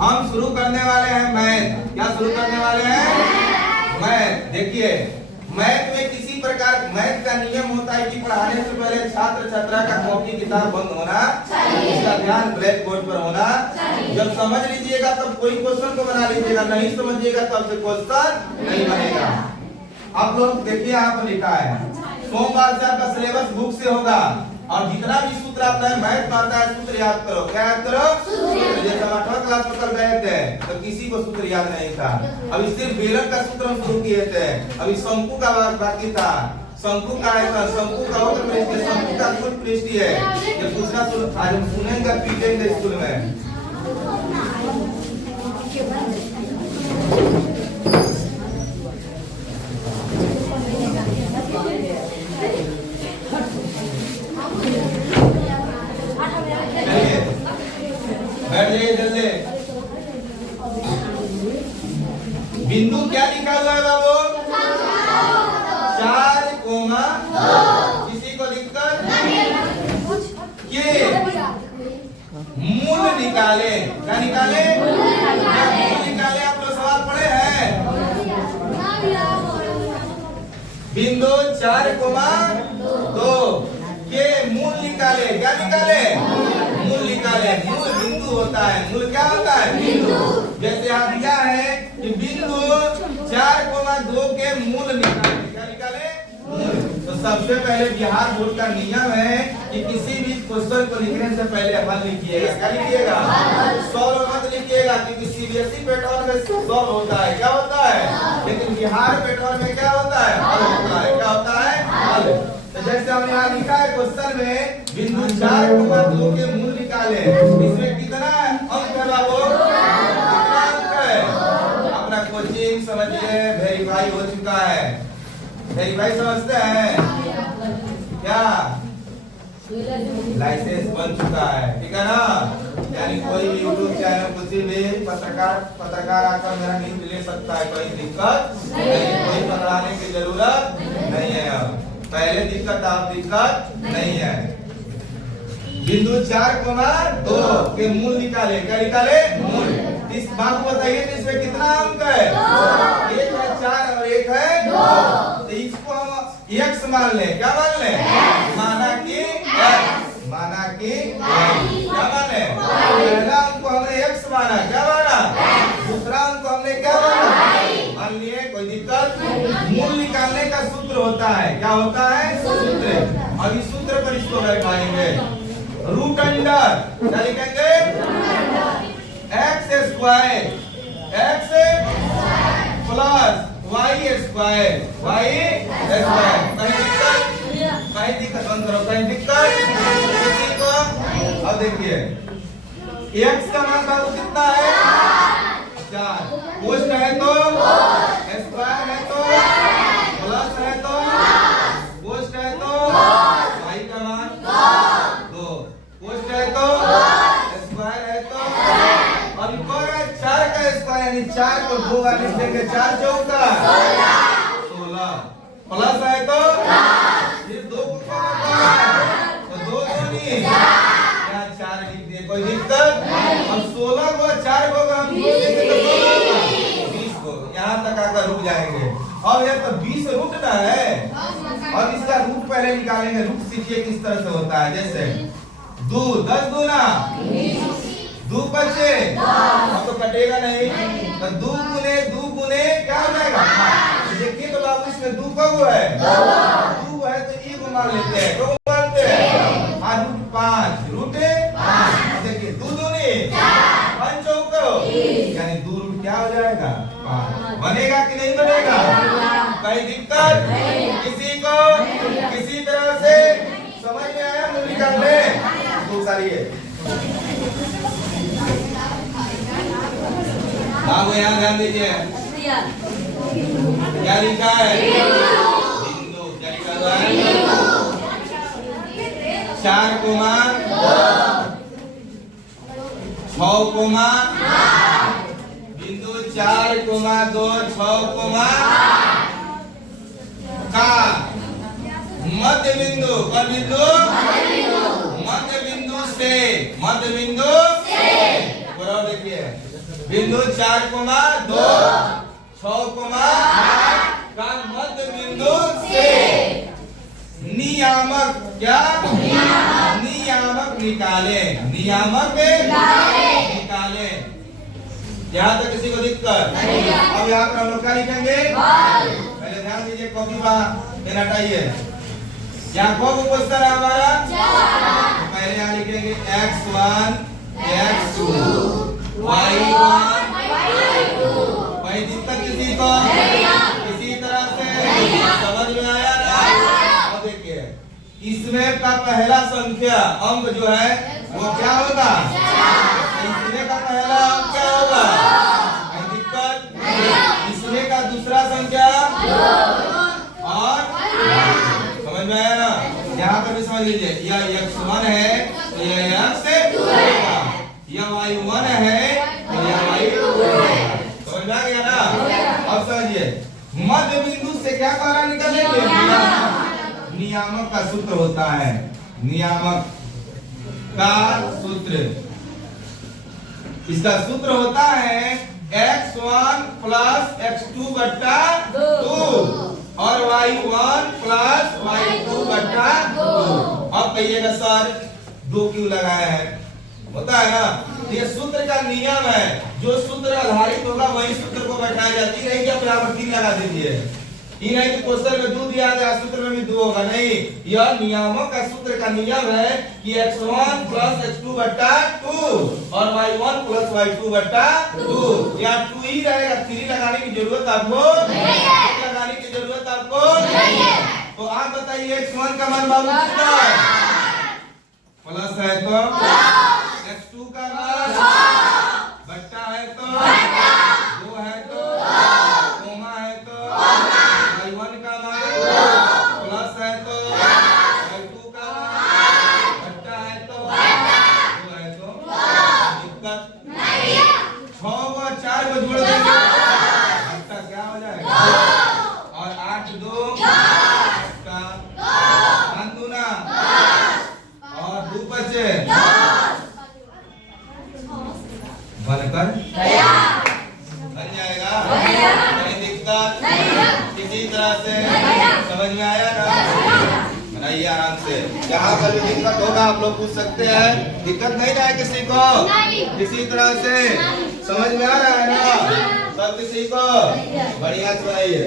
हम शुरू करने वाले हैं मैथ। क्या शुरू करने वाले हैं? मैथ। देखिए मैथ में किसी प्रकार मैथ का नियम होता है कि पढ़ाने से पहले छात्र छात्रा का कॉपी किताब बंद होना, उसका ध्यान ब्लैक बोर्ड पर होना। जब समझ लीजिएगा तब कोई क्वेश्चन को बना लीजिएगा, नहीं समझिएगा तब से क्वेश्चन नहीं बनेगा। आप लोग देखिए यहाँ पर लिखा है सोमवार से आपका सिलेबस बुक से होगा और जितना भी सूत्र आता है मैथ में आता है सूत्र याद करो। क्या याद करो? जैसे हम 8वीं क्लास में कर गए थे तो किसी को सूत्र याद नहीं था। अभी सिर्फ बेलन का सूत्र हम शुरू किए थे, अभी शंकु का बाकी था। शंकु का है, शंकु का उत्तर पृष्ठ, शंकु का कुल पृष्ठ है। ये पूछना आज हम सुनेंगे पीटेंगे स्कूल में। बैठ जाइए जल्दी। बिंदु क्या लिखा हुआ है बाबू? 4,2। किसी को दिक्कत? ये मूल निकाले। क्या निकाले? मूल निकाले। आप लोग सवाल पढ़े हैं? बिंदु 4,2 के मूल निकाले। क्या निकाले? मूल निकाले। मूल बिंदु होता है। मूल क्या होता है? बिंदु। जैसे यहाँ दिया है कि बिंदु 4,2 के मूल निकाले। क्या निकाले? मूल। तो सबसे पहले बिहार बोर्ड का नियम है कि किसी भी क्वेश्चन को लिखने से पहले हल लिखिएगा। क्या लिखिएगा? सॉल्व मत लिखिएगा क्योंकि सीबीएसई पैटर्न में सॉल्व होता है। क्या होता है? लेकिन बिहार पैटर्न में क्या होता है? हल होता है। क्या होता है? हल। तो जैसे हमने यहाँ लिखा है क्वेश्चन में बिंदु 4,2 के मूल निकाले। इसमें कितना अंक है बाबू? कितना अंक है? अपना कोचिंग समझिए वेरीफाई हो चुका है। वेरीफाई समझते हैं क्या? लाइसेंस बन चुका है, ठीक है ना? यानी कोई भी यूट्यूब चैनल किसी भी पत्रकार आकर मेरा न्यूज ले सकता है, कोई दिक्कत नहीं, कोई पकड़ाने की जरूरत नहीं है। अब पहले दिक्कत नहीं है। बिंदु 4,2 के मूल निकाले। क्या निकाले? मूल। इस बात को बताइए तो इसमें कितना अंक है? एक है 4 और एक है 2। तो इसको हम x मान लें। क्या मान लें? माना कि x। माना कि क्या माने? पहला अंक को हमने x माना। क्या माना? दूसरा अंक को हमने क्या माना? मान लिए। कोई दिक्कत? मूल निकालने का सूत्र होता है। क्या होता है? सूत्र। अब इस सूत्र पर इसको बैठाएंगे। रूट अंडर क्या लिखेंगे? x square x plus y square कहीं दिक्कत बंद करो, कहीं दिक्कत किसी को? अब देखिए x का मान बाबू कितना है? 4। पोस्ट है तो स्क्वायर है तो प्लस है तो पोस्ट है तो y का मान 2, पोस्ट है तो स्क्वायर है तो अब इक्वल है 4 का स्क्वायर यानी 4 को 2 बार लिखेंगे। 4 चौका 16 प्लस है तो फिर 2 को तो 2 दूनी यहाँ 4 लिख दिए। कोई दिक्कत? अब 16 को 4 को हम 2 लिखेंगे तो 20 को यहाँ तक आकर रुक जाएंगे। अब यह तो 20 रूट ना है। अब इसका रूट पहले निकालेंगे। रूट सीखिए किस तरह से होता है। जैसे 2 10 दूना 2 बचे अब तो कटेगा नहीं तो 2 गुने क्या हो जाएगा? देखिए तो बाबू इसमें 2 कब है? 2 है तो e को मान लेते हैं। तो मानते हैं हाँ रूट 5 रूट 5। देखिए 2 दूनी 5 चौको यानी 2 रूट क्या हो जाएगा? 5। बनेगा कि नहीं बनेगा? कोई दिक्कत किसी को? किसी तरह से समझ में आया? मूल निकालने तो सारी है। बाबू यहाँ ध्यान दीजिए क्या लिखा है? बिंदु। क्या लिखा हुआ है? 4,2 6,8 बिंदु 4,2 6,8 का मध्य बिंदु। कौन बिंदु? मध्य बिंदु से। मध्य बिंदु से देखिए बिंदु 4,2 6,8 का मध्य बिंदु से नियामक क्या नियामक निकाले निकाले। यहाँ तक किसी को दिक्कत? अब यहाँ पर हम लोग क्या लिखेंगे? पहले ध्यान दीजिए, कॉपी पेन हटाइए। यहाँ कौन क्वेश्चन है हमारा? तो पहले यहाँ लिखेंगे x1 x2 y1 भाई दिक्कत किसी को? किसी तरह से समझ में आया ना? अब देखिए इसमें का पहला संख्या अंक जो है वो क्या होगा? इसमें का पहला अंक क्या होगा? दिक्कत? इसमें का दूसरा संख्या और समझ में आया ना? यहाँ पर भी समझ लीजिए, यह x1 है तो यह x2 होगा, यह y1 है तो यह y2 होगा। समझ में आ गया ना? अब समझिए मध्य बिंदु से क्या बाहर निकलेंगे? नियामक का सूत्र होता है, नियामक का सूत्र, इसका सूत्र होता है x1 प्लस x2 बट्टा 2 और y1 प्लस y2 बट्टा 2। अब कहिएगा सर 2 क्यों लगाया है? होता है ना, ये सूत्र का नियम है, जो सूत्र आधारित होगा वही सूत्र को बैठाया जाती है कि आप यहाँ पर 3 लगा दीजिए। ये नहीं कि क्वेश्चन में 2 दिया गया सूत्र में भी 2 होगा, नहीं, यह नियामक का सूत्र का नियम है कि x1 प्लस x2 बट्टा 2 और y1 प्लस y2 बट्टा 2। यहाँ 2 ही रहेगा, 3 लगाने की जरूरत आपको नहीं है, लगाने की जरूरत आपको नहीं है। तो आप बताइए x1 का मान बाबू कितना है? प्लस है तो x2 का मान बट्टा है तो 2 है तो कोमा है तो y1 का मान प्लस है तो y2 का मान बट्टा है तो 2 है तो दिक्कत नहीं है। 6 व 4 को जोड़ देंगे बट्टा क्या हो जाएगा? और 8 2 का दूना और 2 बचे बनकर बन जाएगा, कोई दिक्कत किसी तरह से? समझ में आया ना? बनाइए आराम से, यहाँ पर भी दिक्कत होगा आप लोग पूछ सकते हैं, दिक्कत नहीं है किसी को? किसी तरह से समझ में आ रहा है ना सब किसी को? बढ़िया से बनाइए।